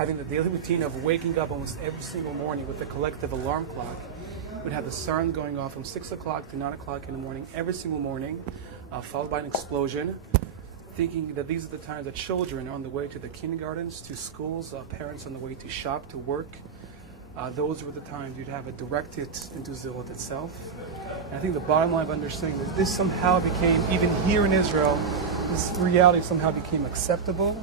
Having the daily routine of waking up almost every single morning with a collective alarm clock. We'd have the siren going off from 6 o'clock to 9 o'clock in the morning, every single morning, followed by an explosion, thinking that these are the times that children are on the way to the kindergartens, to schools, parents on the way to shop, to work. Those were the times you'd have a direct hit into Sderot itself. And I think the bottom line of understanding that this somehow became, even here in Israel, this reality somehow became acceptable.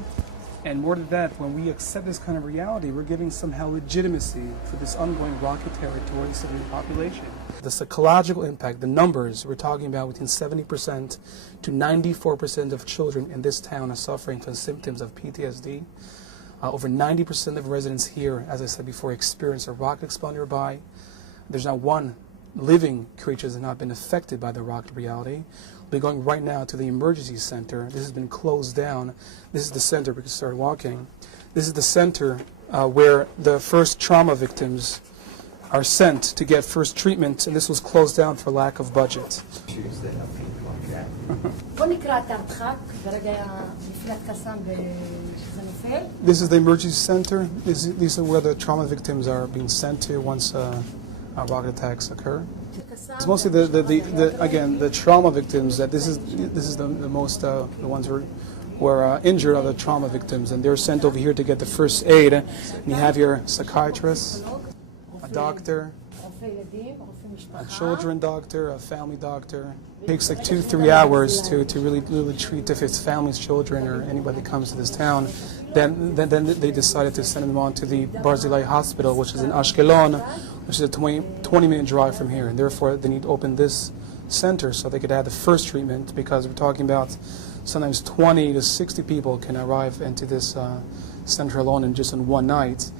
And more than that, when we accept this kind of reality, we're giving somehow legitimacy for this ongoing rocket terror toward the civilian population. The psychological impact, the numbers, we're talking about between 70% to 94% of children in this town are suffering from symptoms of PTSD. Over 90% of residents here, as I said before, experience a rocket explosion nearby. There's not one living creature that has not been affected by the rocket reality. We're going right now to the emergency center. This has been closed down. This is the center. We can start walking. This is the center where the first trauma victims are sent to get first treatment, and this was closed down for lack of budget. This is the emergency center. These are where the trauma victims are being sent to once rocket attacks occur. It's mostly the trauma victims. That this is the most the ones who were injured are the trauma victims, and they're sent over here to get the first aid. And you have your psychiatrist, a doctor, a children doctor, a family doctor. It takes like 2-3 hours to really treat if it's families, children, or anybody that comes to this town. Then they decided to send them on to the Barzilai Hospital, which is in Ashkelon, which is a 20-minute drive from here. And therefore, they need to open this center so they could have the first treatment, because we're talking about sometimes 20 to 60 people can arrive into this center alone in just in one night.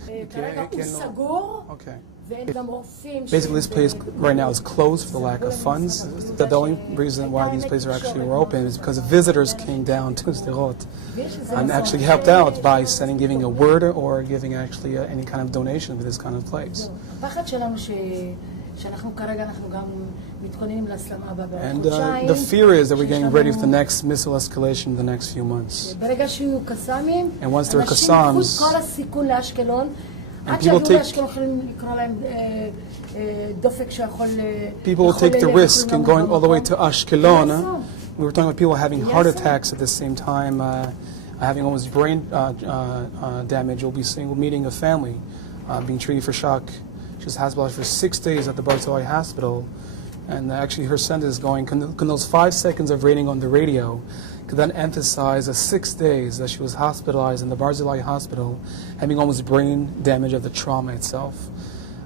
Okay. Basically, this place right now is closed for lack of funds. The only reason why these places are actually open is because visitors came down to Sderot and actually helped out by giving a word or giving actually any kind of donation for this kind of place. And the fear is that we're getting ready for the next missile escalation in the next few months. And once there are Qassams, and people will take the risk in going all the way to Ashkelon. We were talking about people having heart attacks at the same time, having almost brain damage. We'll meeting a family being treated for shock. She was hospitalized for 6 days at the Barzilai Hospital, and actually her sentence is going, can those 5 seconds of reading on the radio could then emphasize the 6 days that she was hospitalized in the Barzilai Hospital, having almost brain damage of the trauma itself.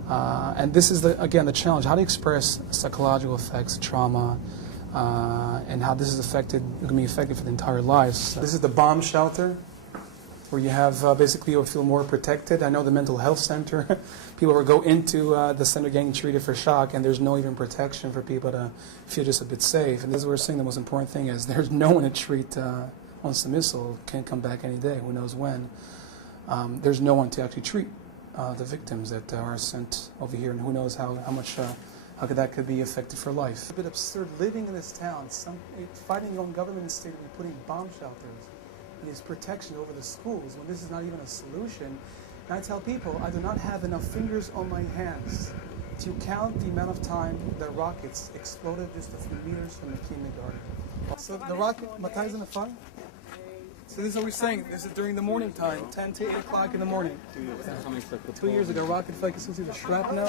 And this is, again, the challenge, how to express psychological effects of trauma, and how this is going to be effective for the entire lives. So this is the bomb shelter, where you have basically you'll feel more protected. I know the mental health center, people will go into the center getting treated for shock, and there's no even protection for people to feel just a bit safe. And this is where we're saying the most important thing is there's no one to treat once the missile can come back any day, who knows when. There's no one to actually treat the victims that are sent over here, and who knows how that could be effective for life. It's a bit absurd living in this town, fighting your own government and state and putting bomb shelters and these protection over the schools when this is not even a solution. And I tell people, I do not have enough fingers on my hands to count the amount of time that rockets exploded just a few meters from the kindergarten. So the rocket, Matai is in the fun? So this is what we're saying, this is during the morning time, 10 to 8 o'clock in the morning. 2 years ago, rocket flight, you see the shrapnel.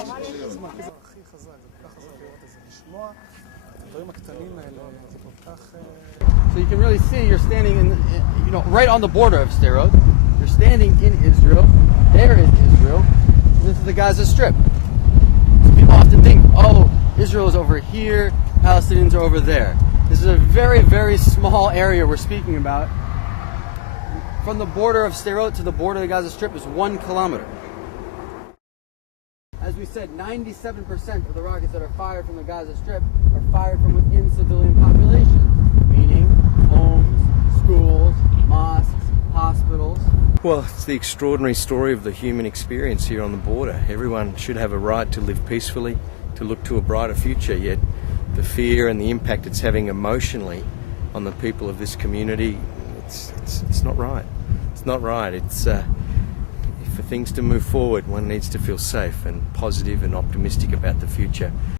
So you can really see you're standing right on the border of Sderot. You're standing in Israel. There is Israel. This is the Gaza Strip. So people often think, oh, Israel is over here, Palestinians are over there. This is a very, very small area we're speaking about. From the border of Sderot to the border of the Gaza Strip is 1 kilometer. As we said, 97% of the rockets that are fired from the Gaza Strip are fired from within civilian populations, meaning homes, schools, mosques, hospitals. Well, it's the extraordinary story of the human experience here on the border. Everyone should have a right to live peacefully, to look to a brighter future, yet the fear and the impact it's having emotionally on the people of this community, it's not right. It's not right. It's things to move forward, one needs to feel safe and positive and optimistic about the future.